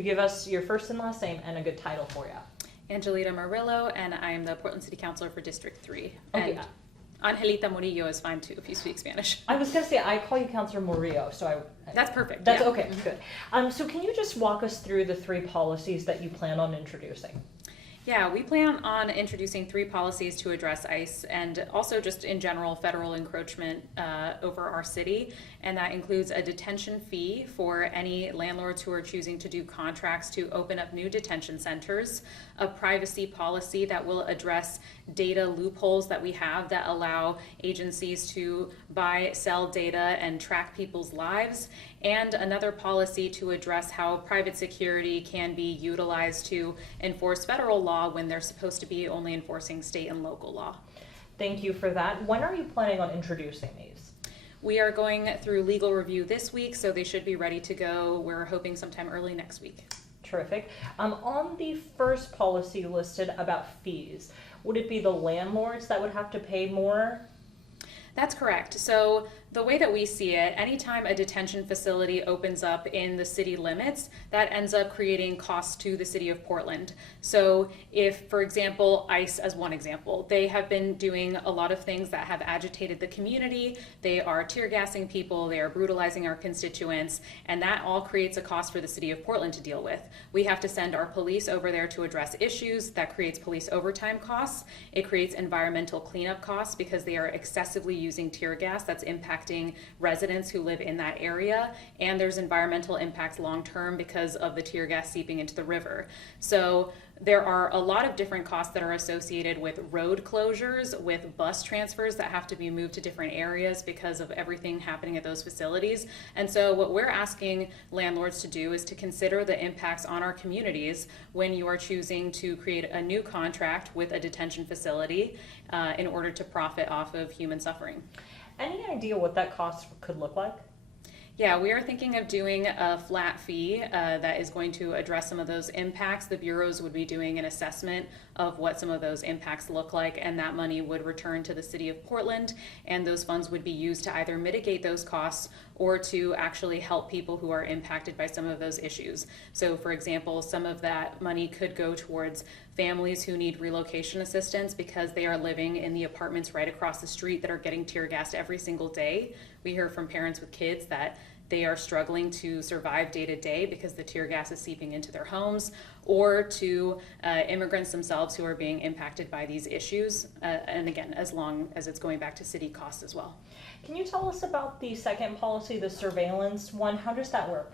you give us your first and last name and a good title for you? Angelita Morillo, and I am the Portland City Councilor for District 3. Okay. And Angelita Morillo is fine too if you speak Spanish. I was going to say, I call you Councilor Morillo, so That's perfect. That's yeah. okay, good. So can you just walk us through the 3 policies that you plan on introducing? Yeah, we plan on introducing 3 policies to address ICE and also just in general federal encroachment over our city. And that includes a detention fee for any landlords who are choosing to do contracts to open up new detention centers, a privacy policy that will address data loopholes that we have that allow agencies to buy, sell data and track people's lives, and another policy to address how private security can be utilized to enforce federal law when they're supposed to be only enforcing state and local law. Thank you for that. When are you planning on introducing these? We are going through legal review this week, so they should be ready to go. We're hoping sometime early next week. Terrific. On the first policy listed about fees, would it be the landlords that would have to pay more? That's correct. So the way that we see it, anytime a detention facility opens up in the city limits, that ends up creating costs to the city of Portland. So if, for example, ICE as one example, they have been doing a lot of things that have agitated the community. They are tear gassing people, they are brutalizing our constituents, and that all creates a cost for the city of Portland to deal with. We have to send our police over there to address issues. That creates police overtime costs. It creates environmental cleanup costs because they are excessively using tear gas that's impacting residents who live in that area, and there's environmental impacts long term because of the tear gas seeping into the river. So there are a lot of different costs that are associated with road closures, with bus transfers that have to be moved to different areas because of everything happening at those facilities. And so what we're asking landlords to do is to consider the impacts on our communities when you are choosing to create a new contract with a detention facility in order to profit off of human suffering. Any idea what that cost could look like? Yeah, we are thinking of doing a flat fee that is going to address some of those impacts. The bureaus would be doing an assessment of what some of those impacts look like, and that money would return to the city of Portland, and those funds would be used to either mitigate those costs or to actually help people who are impacted by some of those issues. So for example, some of that money could go towards families who need relocation assistance because they are living in the apartments right across the street that are getting tear gassed every single day. We hear from parents with kids that they are struggling to survive day to day because the tear gas is seeping into their homes, or to immigrants themselves who are being impacted by these issues. And again, as long as it's going back to city costs as well. Can you tell us about the second policy, the surveillance one? How does that work?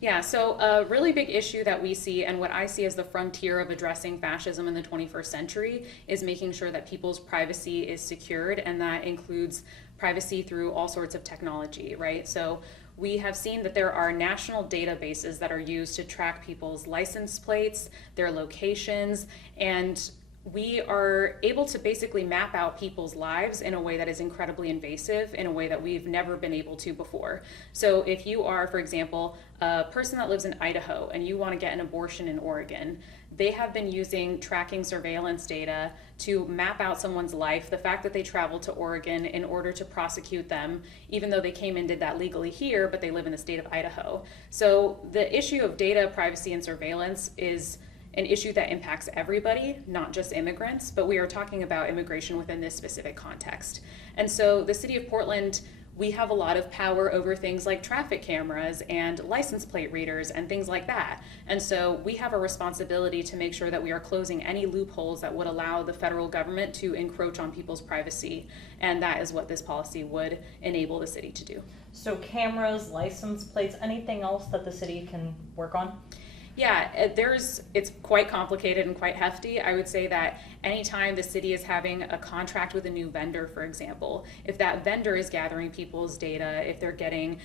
Yeah, so a really big issue that we see, and what I see as the frontier of addressing fascism in the 21st century, is making sure that people's privacy is secured, and that includes privacy through all sorts of technology, right? So we have seen that there are national databases that are used to track people's license plates, their locations, and we are able to basically map out people's lives in a way that is incredibly invasive, in a way that we've never been able to before. So if you are, for example, a person that lives in Idaho and you want to get an abortion in Oregon, they have been using tracking surveillance data to map out someone's life, the fact that they traveled to Oregon in order to prosecute them, even though they came and did that legally here, but they live in the state of Idaho. So the issue of data privacy and surveillance is an issue that impacts everybody, not just immigrants, but we are talking about immigration within this specific context. And so the city of Portland, we have a lot of power over things like traffic cameras and license plate readers and things like that. And so we have a responsibility to make sure that we are closing any loopholes that would allow the federal government to encroach on people's privacy. And that is what this policy would enable the city to do. So cameras, license plates, anything else that the city can work on? Yeah, it's quite complicated and quite hefty. I would say that anytime the city is having a contract with a new vendor, for example, if that vendor is gathering people's data, if they're getting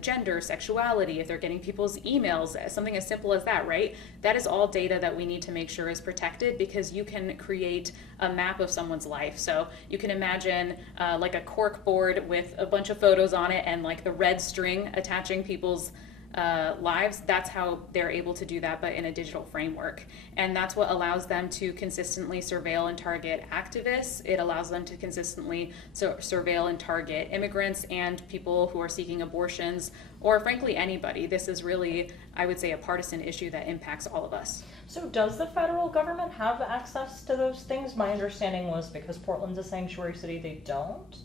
gender, sexuality, if they're getting people's emails, something as simple as that, right? That is all data that we need to make sure is protected, because you can create a map of someone's life. So you can imagine like a cork board with a bunch of photos on it and like the red string attaching people's lives, that's how they're able to do that, but in a digital framework. And that's what allows them to consistently surveil and target activists. It allows them to consistently surveil and target immigrants and people who are seeking abortions, or frankly anybody. This is really, I would say, a partisan issue that impacts all of us. So does the federal government have access to those things? My understanding was because Portland's a sanctuary city, they don't.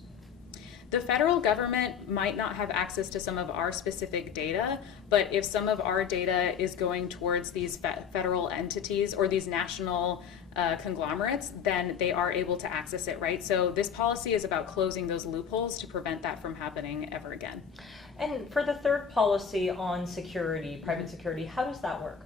The federal government might not have access to some of our specific data, but if some of our data is going towards these federal entities or these national conglomerates, then they are able to access it, right? So this policy is about closing those loopholes to prevent that from happening ever again. And for the third policy on security, private security, how does that work?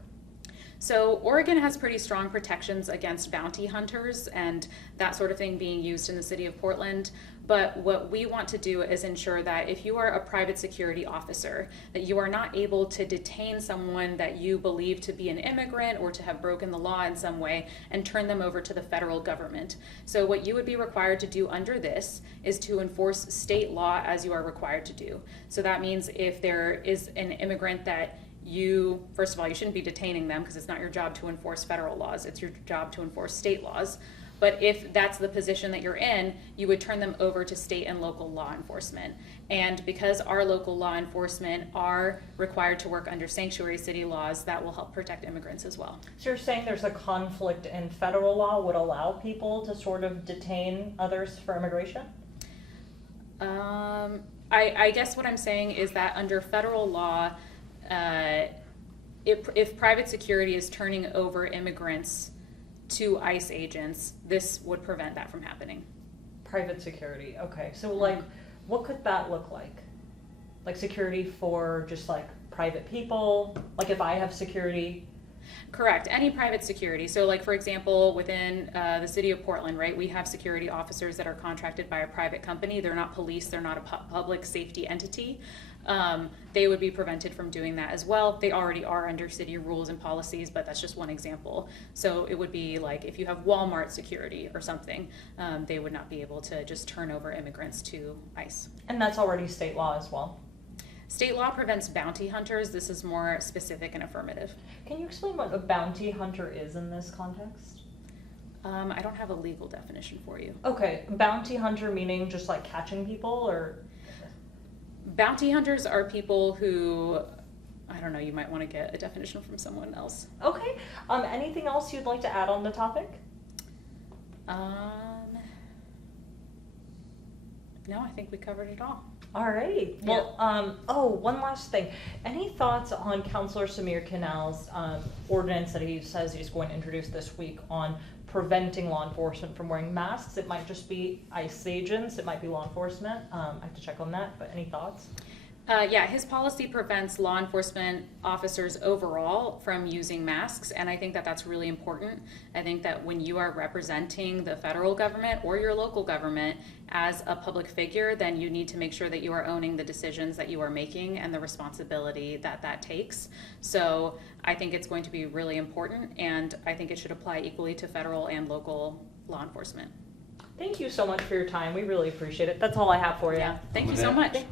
So Oregon has pretty strong protections against bounty hunters and that sort of thing being used in the city of Portland. But what we want to do is ensure that if you are a private security officer, that you are not able to detain someone that you believe to be an immigrant or to have broken the law in some way and turn them over to the federal government. So what you would be required to do under this is to enforce state law as you are required to do. So that means if there is an immigrant that first of all, you shouldn't be detaining them because it's not your job to enforce federal laws, it's your job to enforce state laws. But if that's the position that you're in, you would turn them over to state and local law enforcement. And because our local law enforcement are required to work under sanctuary city laws, that will help protect immigrants as well. So you're saying there's a conflict in federal law would allow people to sort of detain others for immigration? I guess what I'm saying is that under federal law, if private security is turning over immigrants to ICE agents, this would prevent that from happening. Private security, okay. So like, what could that look like? Like security for just like private people? Like if I have security? Correct, any private security. So like, for example, within the city of Portland, right, we have security officers that are contracted by a private company. They're not police, they're not a public safety entity. They would be prevented from doing that as well. They already are under city rules and policies, but that's just one example. So it would be like if you have Walmart security or something, they would not be able to just turn over immigrants to ICE. And that's already state law as well? State law prevents bounty hunters. This is more specific and affirmative. Can you explain what a bounty hunter is in this context? I don't have a legal definition for you. Okay, bounty hunter meaning just like catching people, or? Bounty hunters are people who, I don't know, you might want to get a definition from someone else. Okay, anything else you'd like to add on the topic? No, I think we covered it all. All right. Well, one last thing. Any thoughts on Councilor Samir Canal's ordinance that he says he's going to introduce this week on preventing law enforcement from wearing masks? It might just be ICE agents. It might be law enforcement. I have to check on that, but any thoughts? Yeah, his policy prevents law enforcement officers overall from using masks, and I think that that's really important. I think that when you are representing the federal government or your local government as a public figure, then you need to make sure that you are owning the decisions that you are making and the responsibility that that takes. So I think it's going to be really important, and I think it should apply equally to federal and local law enforcement. Thank you so much for your time. We really appreciate it. That's all I have for you. Yeah, thank you so much.